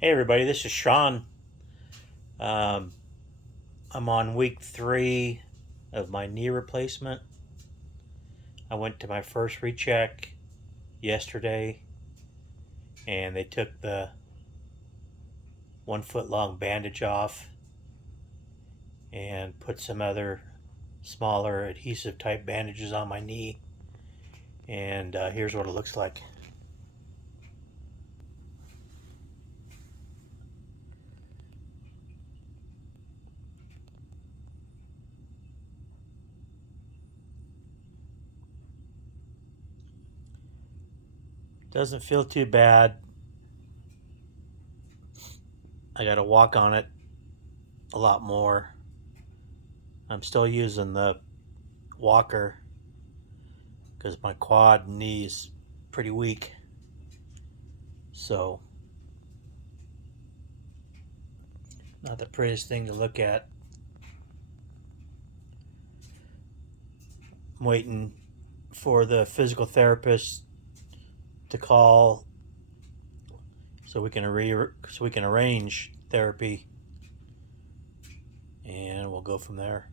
Hey everybody, this is Sean. Um, I'm on week 3 of my knee replacement. I went to my first recheck yesterday and they took the 1 foot long bandage off and put some other smaller adhesive type bandages on my knee. And here's what it looks like. Doesn't feel too bad. I got to walk on it a lot more. I'm still using the walker because my quad and knee is pretty weak. So, not the prettiest thing to look at. I'm waiting for the physical therapist to call so we can arrange therapy, and we'll go from there.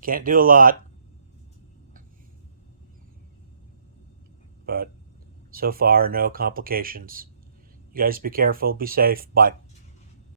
Can't do a lot, but so far no complications. You guys be careful, be safe. Bye.